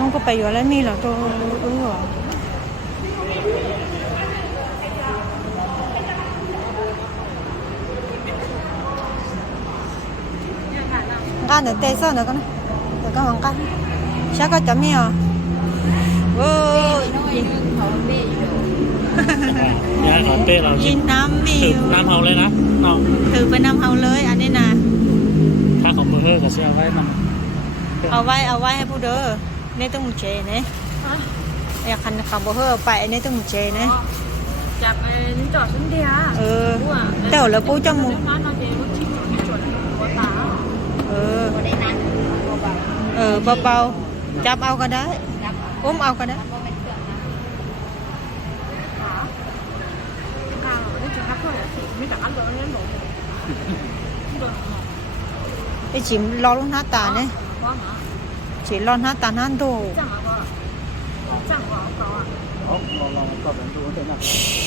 น้องก็ไปอยู่แล้วมีเหรอตัวgan được tê sơn được con được con hoàng gan sao có chấm nhiềuย้ายขอนเป้เรา กินน้ำมี ถือน้ำเฮาเลยนะเนาะ ถือไปน้ำเฮาเลยอันนี้นะ ถ้าของมือเฮ้อก็เสียไว้มัน เอาไว้ให้ผู้เด้อในต้องมุเจเนี่ยอยากคันขับบ่เฮ้อไปในต้องมุเจเนี่ย จับจอดชั้นเดียว เดี๋ยวแล้วปูจมูกเบาๆจับเอาก็ได้อุ้มเอาก็ได้ไอ้จิมรอลงหน้าตาเนี่ยchỉ lo há tàn han đồลองก็เป็นดูได้นะ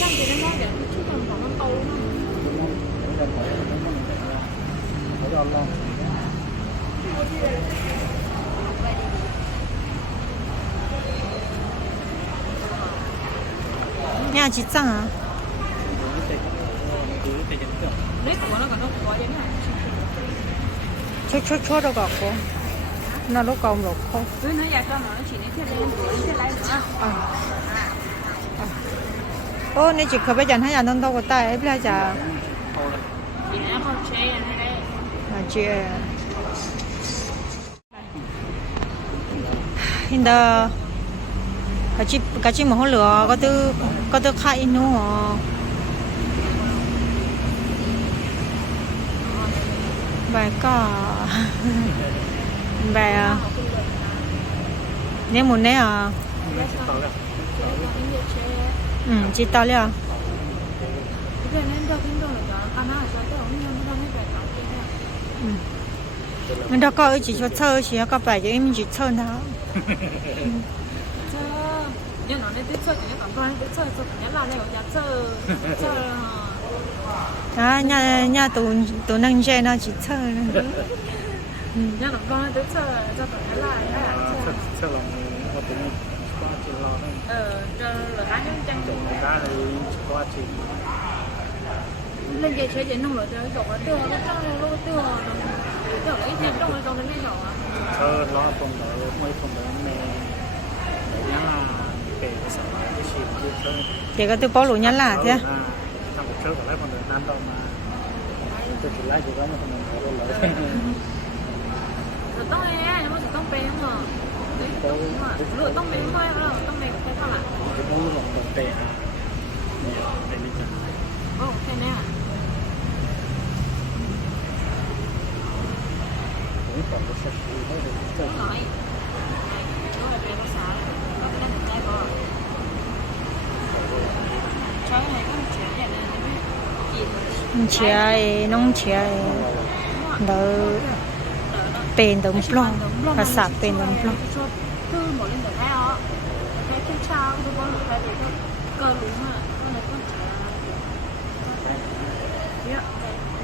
จังสิได้แล้วเดี๋ยวที่ทำของมันโตนะเนี่ยจิจังอ่ะช่วยๆๆก็nó lúc còn lục không? Nó dạ con nó chỉ nên thiết lên thiết lại nữa. Ô, nên chỉ có bây giờ hay là nông đâu có tay ấy bây giờ. Chỉ nó không chơi anh đây. Mà chơi. Hiện giờ cái chi mà hỗ lửa có tư khai nữa. Bài có bài nếu muốn nè chị tao liền mình đâu có chỉ cho chơi chỉ có bài cho em chỉ chơi đó nhưng nó nên chơi thì nó còn chơi nhớ là này có chơi nhà tụ năng chơi nó chỉ chơi nhà nó con tới chơi cho tụi nó lại chơi lòng nó tính qua chỉ lo cho là cá nhân trang chủ cá thì qua chỉ lên chơi chơi nông rồi chơi đổ nó tiêu nó cho nó tiêu kiểu ít tiền trong cái này nhỏ chơi lo phòng đó mấy phòng đó mẹ đấy là kể sản cái gì cũng chơi kể cả tôi bỏ lũ nhắn là thế thằng một chơi phải phòng đó nan đâu mà tôi chỉ lấy gì đó mà phòng đó lấyต้องเลยอ่ะมันต้องเป็นเหรอหรือต้องเป็นไม่หรอต้องเป็นแค่เท่าไหร่ต้องลงตรงเตะเนี่ยเป็นนิจังโอ้แค่นี้อ่ะผมก่อนจะสักทีให้ดูเจอน้อยน้อยเป็นภาษาก็ไม่ได้สนใจก็ใช้อะไรก็เฉียดเลยไม่กินเชียร์น้องเชียร์เด้อเป็นดมปลอภาษาเป็นดมปลอคือหมดเลยแต่แค่อ๋อแค่ขึ้นเช้าคือว่าหนูแค่เดี๋ยวก็รู้อ่ะก็เลยต้องเชียร์เนี่ย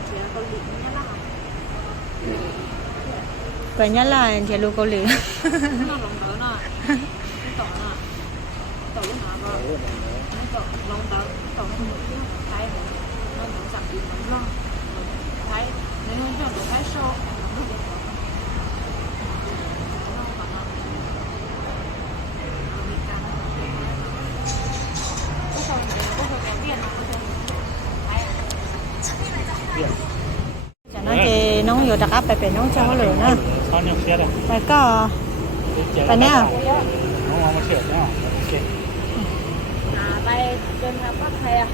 เชียร์เกาหลีเนี่ยล่ะไปเนี่ยล่ะเชียร์ลูกเกาหลีน่าลงเด้อน่ะต่อน่ะต่อลูกหาก็ต่อลงเด้อต่อให้หมดที่ไทยnó cũng sắp đi lắm rồi thấy nếu như là được thấy show lúc đấy chả nói thì nó vừa đặt ápไปน้องเจ้าเหลือนะ ตอนนี้เสียแล้ว ไปก็ไปเนี่ย น้องมาเสียแล้วโอเคไปจนแบบว่าใครอ่ะ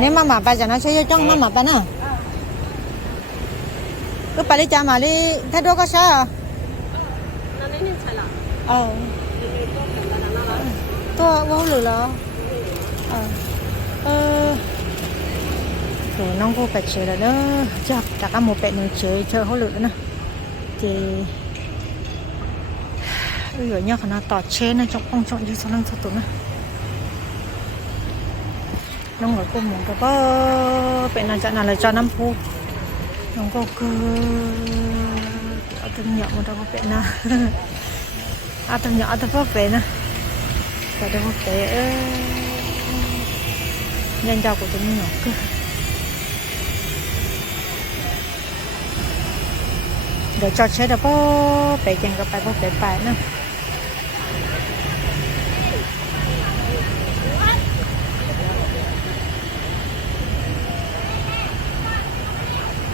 nếu mà bà chả nói chơi trong mà bà nào cứ bà đi chả mà đi thay đồ có sao à nó lấy nên sai là tôi vô lửa là rồi nó vô phải chơi là đó chắc cả một bẹn người chơi hỗ lửa nữa thì bây giờ nhá khả năng tỏ chế này trong phong trọng như sao năng sao tụi nóน้องก็กุมก็บ่เป็นอาจารย์อะไรจอน้ำพุน้องก็คือเอาตึงเหยาะมันก็เป็นนะ tao nhỏ tao phớt về nè tao phớt về nhanh chào của tụi nhỏ cơ để cho chế được có bé chàng gặp bài có bé bài nữa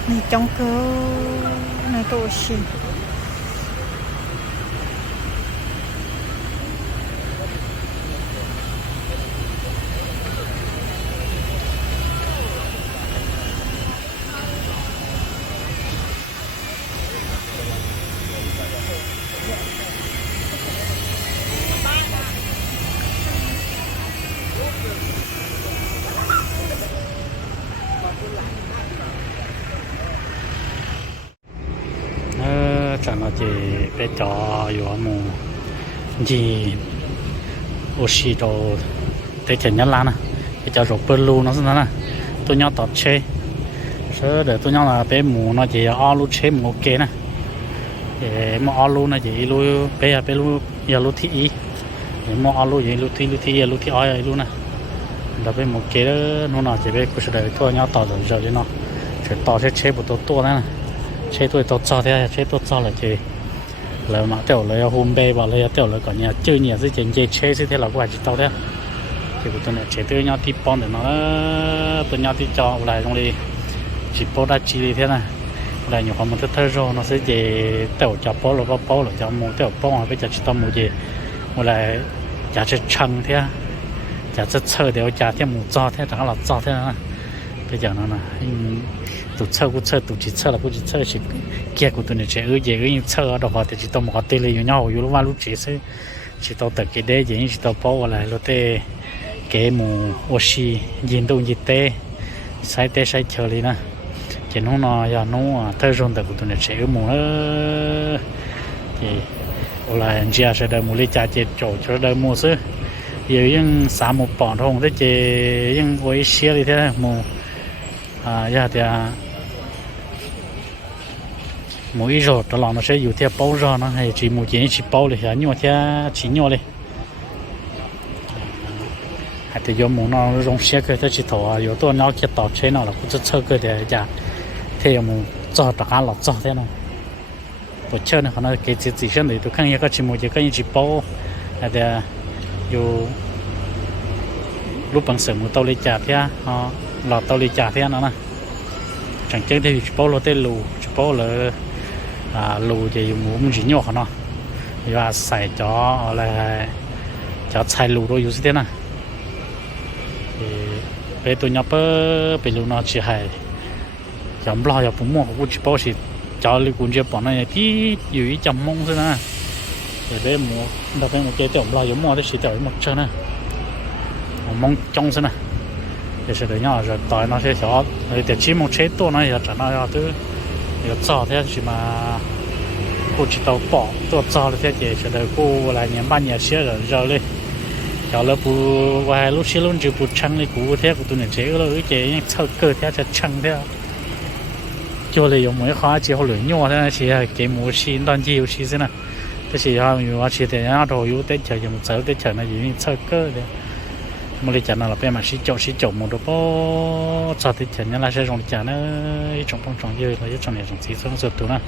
này trong cơ này tôi xin chẳng là chỉ bé chóอยู่mù gì oxy đồ để chỉnh nhất là nè bé chó rộp bơ lu nó thế nào nè tôi nhau tập chơi sớ để tôi nhau là bé mù nó chỉ o lu chơi mù ok nè để mà o lu nó chỉ lu bé lu giờ lu thị để mà o lu gì lu thị oi lu nè là bé mù ok đó nó nào chỉ bé cứ để tôi nhau tập rồi đi nó chỉ tập chơi một tổ nè chế tôi tốt cho thế chế tốt cho là chế là mà tiểu là hôm bê vào là tiểu là có nhà chơi nhiều cái chuyện chơi chế thế là có chỉ tao thế thì tôi này chế tôi nhau tiếp bon để nó tôi nhau tiếp cho lại trong đi chỉ bao đã chỉ thế này lại nhiều họ một thứ rồi nó sẽ về tiểu cho bao là cho một tiểu bao mà bây giờ chỉ tao một gì một lại giá trị chăng thế giá trị chơi đều giá thêm một cho thế thằng là cho thế này bây giờ nó là tụi chơi tụi chỉ chơi là tụi chỉ chơi chỉ kia của tụi này chơi gì cái chơi đó họ thì chỉ tao một cái tele nhauอยู่ว่ารู้chỉ tao tự cái đấy gì chỉ tao bảo lại rồi thế cái mù oxy nhìn đâu nhìn té sai chơi đi nè chỉ nó giờ nó thay rồi từ tụi này chơi mù nó thì lại giờ sẽ đợi mù lấy trả chơi chỗ cho đợi mù xứ giờ những sản một bọn không thế chơi những quay xe đi thế mù giờ thì mỗi rồi đó là nó sẽ dùng theo bao giờ nó hay chỉ một chỉ bao thì nhưng mà theo chỉ nhau đi hay thì dùng một nó dùng xe cái theo chỉ thầu dùng tôi nó kia tàu chế nào là cũng chơi cái để giờ theo một cho tất cả là cho thế này tôi chơi này nó cái chỉ xem thì tôi看一个chỉ một cái chỉ bao hay là dùng lúc bằng sớm một tàu lấy trả theo là tàu lấy trả theo nó nè chẳng chơi thì chỉ bao là tên lù chỉ bao là lù thì muốn chỉ nhỏ nó và xài cho là cho xài lù rồi như thế nào thì bây tôi nhập bây lù nó chỉ hay chấm lo chấm mua cũng chỉ bao chỉ cho lù cũng chỉ bọn này tíอยู่ý chấm mông thôi nè thì bây mua đâu bây một cái chấm lo chấm mua thì chỉ chấm một chân nè mông trong thế nè thì sẽ được nhỏ rồi tỏi nó sẽ cho để chỉ một chếตัวnóจะจะnóจะthứ有造的是嘛不知道包多造的这些是的过来年半年些人热嘞叫了不外路西路就不撑的股贴股都能这个了而且因炒个贴才撑的就了有没好几好人用的些给模型乱机游戏是呢这些要有而且的然后有的就有走的就那有炒个的mà lấy chả nào là bên mà xí chậu một đồ bó cho thì chả nhớ là sẽ dùng chả nó trồng phong trồng dưa là trồng này trồng xí xong rồi tụi nó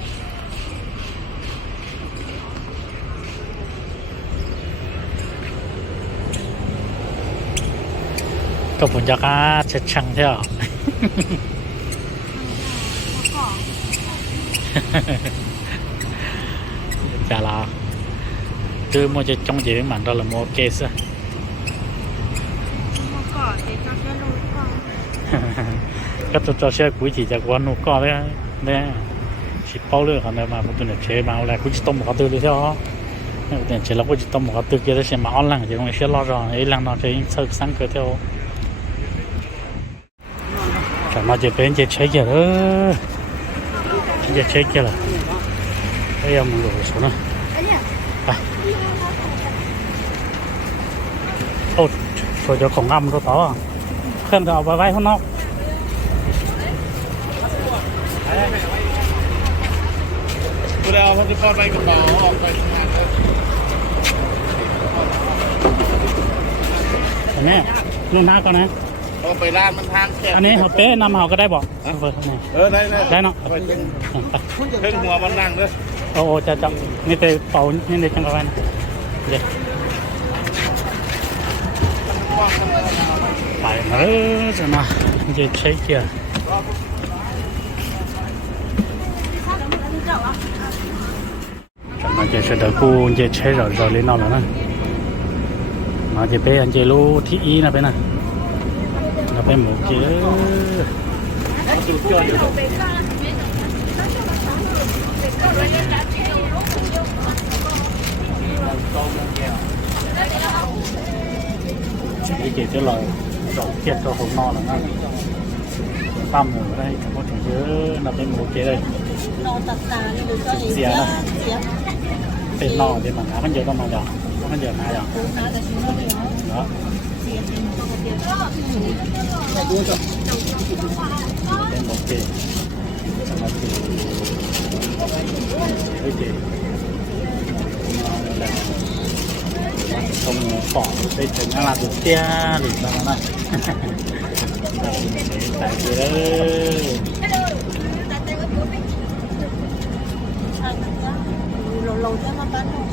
có phần chắc á sẽ chăng theo chả là cứ mua cho trong gì mà đó là mua case các tôi sẽ cuối chỉ cho quan nụ co đấy nè chỉ bao lửa còn mà tôi này chế mà lại cũng chỉ tôm một cái từ theo để chế là cũng chỉ tôm một cái từ kia sẽ mà on lăng thì không sẽ lo rồi ấy lăng nó sẽ sơ sáng cơ theo chẳng mà chế bên chế chế kia đó chế kia là bây giờ mình đổ xuống nữa ô rồi cho khổng âm nó to khăn vào vai không nóกูได้เอาที่ปอดไปกระเป๋าออกไปทำงานเลย แม่ลูกน้าก่อนนะ เอาไปร้านมันทางแคบ อันนี้เขาเป๊ะนำเขาก็ได้บอกเฟิร์ส ได้ ได้เนาะ ไปเพิ่งหัวมันนั่งเด้อ โอ้จะจับนี่เตะเป่านี่เตะจังกะวันเดี๋ยวไปจะมาจะใช้เกียร์จะมาจะเดินกูจะใช้เราเล่นเอาแล้วนะมาจะไปอันเจลูที่อีนะไปนะเราไปหมูเจđi chị cho lời dọn kiệt cho hồn no là ngon tăm ở đây có thể chứa là bên một chế đây นอนตัดตานี่หรือก็เสีย เป็นนอที่มันหามันเยอะก็มาจากมันเยอะมาจาก น้าแต่ชิ้นเราเนี่ย เนาะ เสียจริงต้องเสีย เป็นโอเคสำหรับที่ไม่เจ๋ตรงปอดไปถึงอะไรตัวเตี้ยหรืออะไรนั่นแต่เจอ lâu thế mà bán không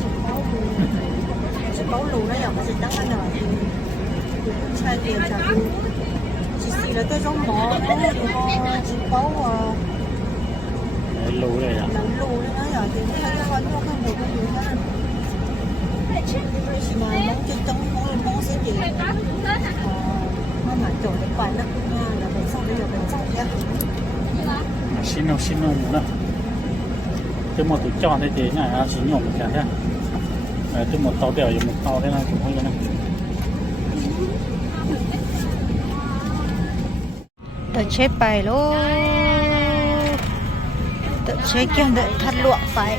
chỉ báo lù nó nhỏ mà chỉ đắng ăn rồi thì cũng sai tiền trả lù chỉ xì là tôi giống mỏ chỉ báo lù đây à lù nó nhỏ thì nó con nó không được cái gì hết mà món chân trống món sẽ gì nó mà chỗ cái quán nó cũng là bên sau bây giờ bên sau kia xin nông nữa cái một tụi tròn thế thì này chỉ nhổm cả thế cái một tàu đèo một tàu thế này cũng không như này tự chế bài luôn tự chế kia đợi thật luộc phải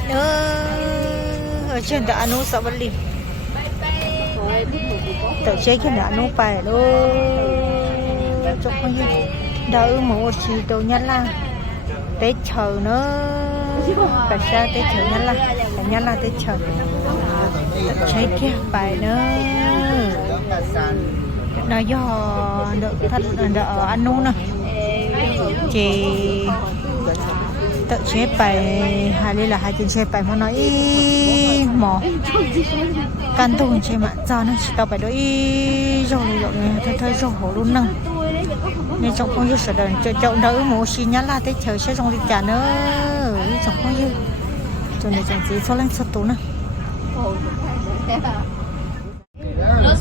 ở trên đã nấu sợ vấn đề tự chế kia đã nấu bài luôn cho con như đỡ một chỉ đồ nhát la để chờ nữa phải sao tới chờ nhá là tới chờ trái kia phải nữa nó do được thật đỡ ăn nu nè chị tự chế bài hai đây là hai chân chế bài mà nói mỏ căn tùng chế mạng cho nó chỉ tao phải đôi rồi thôi rồi hổ luôn nè nên trong không như sợ đợn chậu đỡ một xí nhá là tới chờ sẽ trong đi trả nữa chẳng có gì cho nên chẳng gì cho lên sốt tố nữa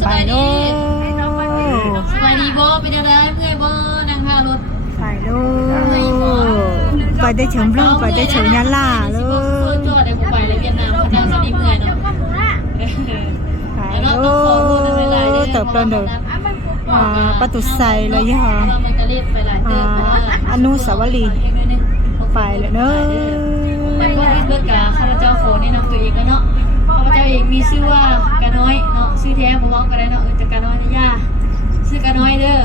phải luôn สบายดีบ่เป็นอะไรเมื่อยบ่นั่งหารถ phải luôn phải tới chấm luôn phải tới chấm nhá là จ luôn อดได้บ่ไปเลยเวียดนามเขาจะสิเมื่อยเนาะ phải luôn tập lên được bắt tụt xài là gì hả anu sả bali phải lại nữa แล้วก็เพื่อนกับข้าพเจ้าขอแนะนำตัวเองกันเนาะข้าพเจ้าเองมีชื่อว่ากาน้อยเนาะชื่อแท้บ่บอกก็ได้เนาะแต่กาน้อยนี่ย่าชื่อกาน้อยเด้อ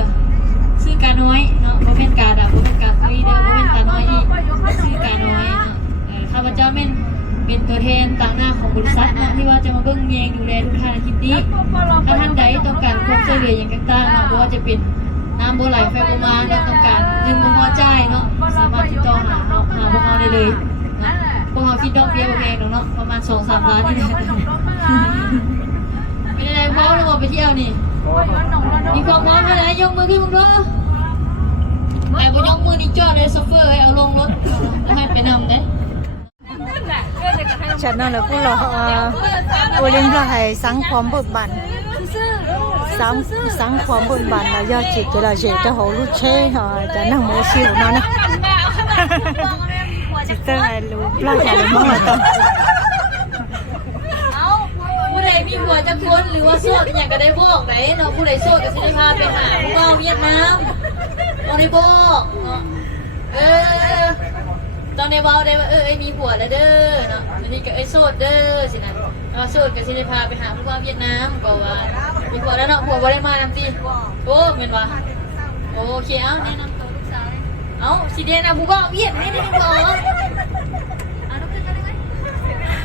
ชื่อกาน้อยเนาะบ่แม่นกาดำบ่แม่นกาคุยเด้อบ่แม่นตาน้อยอีกชื่อกาน้อยเนาะข้าพเจ้าเป็นตัวแทนต่างหน้าของบริษัทเนาะที่ว่าจะมาเบิ่งเมียงดูแลทุกท่านในคลิปนี้ถ้าท่านใดต้องการความช่วยเหลืออย่างต่างๆเนาะบ่ว่าจะเป็นน้ำบ่ไหลไฟบ่มาเนาะต้องการเงินบ่พอจ่ายเนาะสามารถติดต่อหาพวกเราได้เลยพวกเราคิดดอกเบี้ยบ่แพงเนาะประมาณ 2-3 ล้านนี่แหละเป็นอะไรพร้อมแล้วบ่ไปเที่ยวนี่มีความพร้อมแล้วยกมือขึ้นมึงดูไอ้บ่ยกมือนี่จอดเลยโซเฟอร์ให้เอาลงรถแล้วให้ไปนำได้ cho nên là cũng là Olim là hay sáng khoáng bột bản sáng khoáng bột bản là do chị cái là dễ cho hổ lút chê cho nó mua siêu nó nè chị tớ hay lo trả lời mong là tâm ผู้ใดมีผัวจะคนหรือว่าโสดอย่างก็ได้บอกไหนเนาะผู้ใดโสดก็สิได้พาไปหาผู้บ่าวเวียดนามบ่ได้บอกเนาะตอนในว้าวได้ว่าไอ้มีผัวแล้วเด้อเนาะอันนี้ก็ไอ้โสดเด้อสินะโสดก็สิได้พาไปหาผู้บ่าวเวียดนามก็ว่ามีผัวแล้วเนาะผัวบ่ได้มานำติโอ้แม่นว่าโอเคเอาแนะนำตัวลูกสาวเอาสิเดนะผู้บ่าวเวียดนี่บ่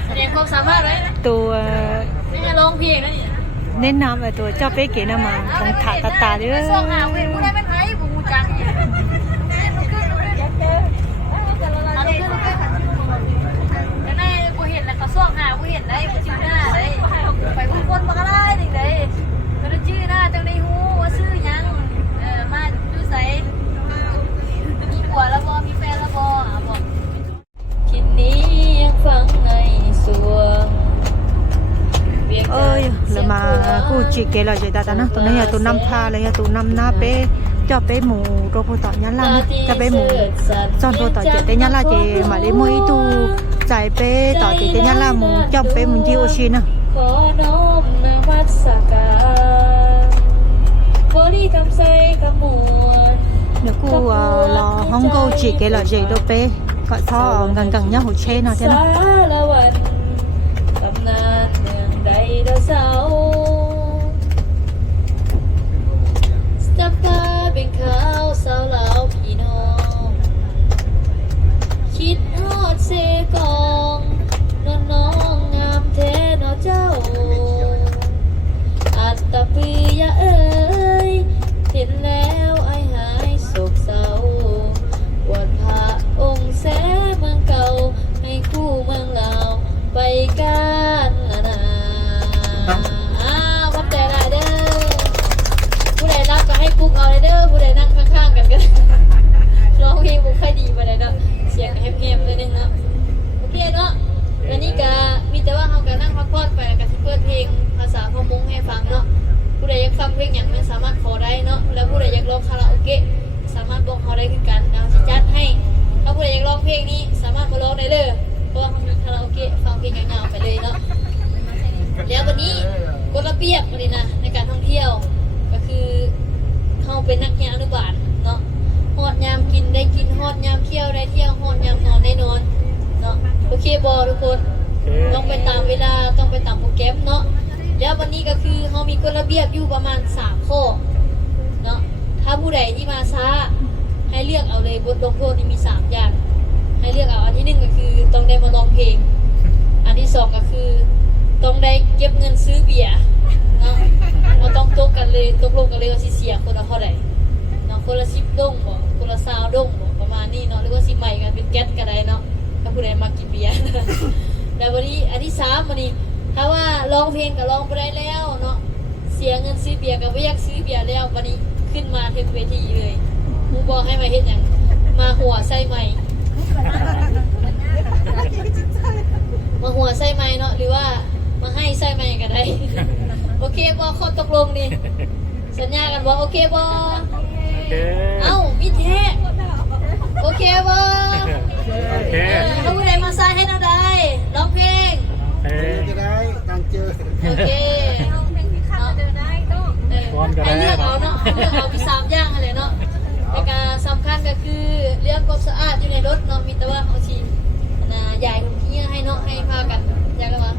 แสดงความสามารถไว้ ตัว นี่จะร้องเพลงนะนี่ น แนะนำไอ้ตัวเจ้าเป๊กเก๋น่ะมาทางถาตาตาเด้อ ส่งหาเว้ยผู้ใดเป็นไผผู้ฮู้จักเนี่ยเอาเลยแต่ในบ่เห็นแล้วก็ส่งหาบ่เห็นได้บ่ชื่อหน้าได้ไปผู้คนบ่ก็ได้จังได๋ก็ได้ชื่อหน้าจังได้ฮู้ว่าชื่อหยังมาอยู่ไสมีผัวแล้วบ่มีแฟนแล้วบ่บอกคิดนี้ยังฟังในสวง ơi là mà cô chỉ kể lại vậy ta nó tụi này là tụi năm pha là tụi năm na bé cho bé mù rồi cô tỏ nhắn là cho bé mù son cô tỏ chuyện thế nhắn là chị mà lấy mỗi tu giải bé tỏ chị thế nhắn là mù cho bé mù chiêu xin à nếu cô là không cô chỉ kể lại vậy đâu bé gọi thọ gần gần nhau hồi trên nào thế nào ใดดาวเสาจับตาเป็นขาวสาวเหล่าพี่น้องคิดฮอดเสกองน้องงามแท้เนาะเจ้าอัตตปียะเอ้ยเห็นแล้วไอ้หายโศกเศร้าวันพระองค์แสเมืองเก่าให้คู่เมืองลาวไปกันนาพับใจได้เด้อผู้ใดรับก็ให้กุ๊กเอาเลยเด้อผู้ใดนั่งข้างๆกันก็ร้องเพลงบุคคลดีมาเลยเนาะเสียงแหบๆเลยเนาะโอเคเนาะอันนี้ก็มีแต่ว่าเราก็นั่งพักผ่อนไปแล้วก็เปิดเพลงภาษาพมงให้ฟังเนาะผู้ใดอยากฟังเพลงอย่างนั้นสามารถขอได้เนาะแล้วผู้ใดอยากร้องคาราโอเกะสามารถบอกเขาได้คือกันเราจะจัดให้ถ้าผู้ใดอยากร้องเพลงนี้สามารถมาร้องได้เลยเพราะว่าเขามีคาราโอเกะฟังเพลงยาวๆไปเลยเนาะแล้ววันนี้กฎระเบียบเลยนะในการท่องเที่ยวก็คือเขาเป็นนักเรียนอนุบาลเนาะฮอดยามกินได้กินฮอดยามเที่ยวได้เที่ยวฮอดยามนอนได้นอนเนาะโอเคบอทุกคนต้องไปตามเวลาต้องไปตามโปรแกรมเนาะแล้ววันนี้ก็คือเขามีกฎระเบียบอยู่ประมาณ3ข้อเนาะถ้าผู้ใดที่มาช้าให้เลือกเอาเลยบทลงโทษที่มี3อย่างให้เลือกเอาอันที่1ก็คือต้องได้มาร้องเพลงอันที่2ก็คือต้องได้เก็บเงินซื้อเบียร์เนาะเราต้องตกลงกันเลยว่าสิเสียคนละเท่าไหร่เนาะคนละ10 ด้งบ่คนละ20 ด้งบ่ประมาณนี้เนาะหรือว่าสิใหม่กันเป็นแก๊สก็ได้เนาะถ้าผู้ใดมากินเบียร์ แล้ววันนี้อันที่3วันนี้ถ้าว่าร้องเพลงก็ร้องบ่ได้แล้วเนาะเสียเงินซื้อเบียร์ก็บ่อยากซื้อเบียร์แล้ววันนี้ขึ้นมาเทมเวทีเลยกูบอกให้มาเฮ็ดหยังมาหัวใส่ใหม่ มาหัวใส่ใหม่เนาะหรือว่ามาให้ใส่ใหม่ก็ได้ โอเคบ่ข้อตกลงนี่สัญญากันบ่โอเคบ่เอ้ามิแท้โอเคบ่ โอเค ถ้าผู้ใดมาใส่ให้เราได้ร้องเพลง จะได้ตังเจอ โอเคให้เลือกเอาเนาะเลือกเอามี3อย่างอะไรเนาะแต่ก็สำคัญก็คือเรื่องความสะอาดอยู่ในรถเนาะมีแต่ว่าเขาชียายของพี่ให้เนาะให้พากันยายก็ว่า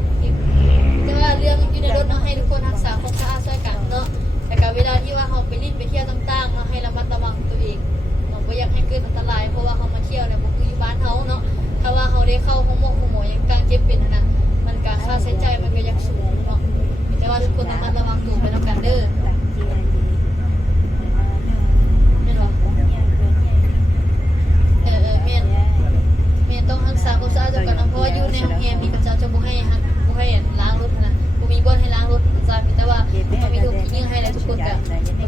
แต่ว่าเรื่องอยู่ในรถเนาะให้ทุกคนรักษาความสะอาดช่วยกันเนาะแต่ก็เวลาที่ว่าเขาไปลิ้นไปเที่ยวต่างๆเนาะให้ระมัดระวังตัวเองเนาะไม่อยากให้เกิดอันตรายเพราะว่าเขามาเที่ยวเนี่ยบ่คืออยู่บ้านเขาเนาะถ้าว่าเขาได้เข้าห้องหมอยังการเจ็บเป็นนะมันการค่าใช้จ่ายมันก็ยังสูงเนาะแต่ว่าทุกคนระมัดระวังตัวไปแล้วกันเด้อแม่นบ่แม่นต้องรักษาความสะอาดกันนะเพราะว่าอยู่ในห้องแอร์มีกับเจ้าจะบ่ให้ล้างรถนะบ่มีบ่ให้ล้างรถจ้ามีแต่ว่าเขามีถุงที่ให้แล้วทุกคนก็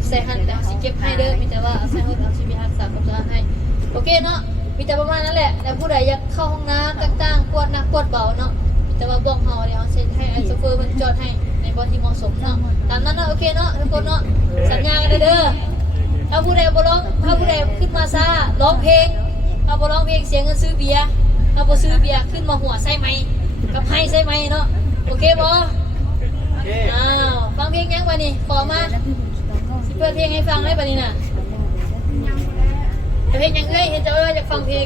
ใส่หั่นแล้วสิเก็บให้เด้อมีแต่ว่าใส่เอาสิมีรักษาความสะอาดให้โอเคเนาะมีแต่ประมาณนั้นแหละแล้วผู้ใดอยากเข้าห้องน้ำต่างๆปวดหนักปวดเบาเนาะมีแต่ว่าบอกเฮาเดี๋ยวเซ็นให้ไอ้โชเฟอร์มันจอดให้ในบ่ที่เหมาะสมเนาะตามนั้นเนาะโอเคเนาะทุกคนเนาะสัญญากันเด้อถ้าผู้ใดบ่ร้องถ้าผู้ใดขึ้นมาซ่าร้องเพลงถ้าบ่ร้องเพลงเสียเงินซื้อเบียร์ถ้าบ่ซื้อเบียร์ขึ้นมาหัวใส่ไหมกับให้ใส่ไหมเนาะโอเคบ่อ้าวฟังเพลงยังวะนี่ขอมาสิเปิดเพลงให้ฟังได้ป่ะนี่น่ะเพลงยังเอ้ยเห็นจะว่าอยากฟังเพลง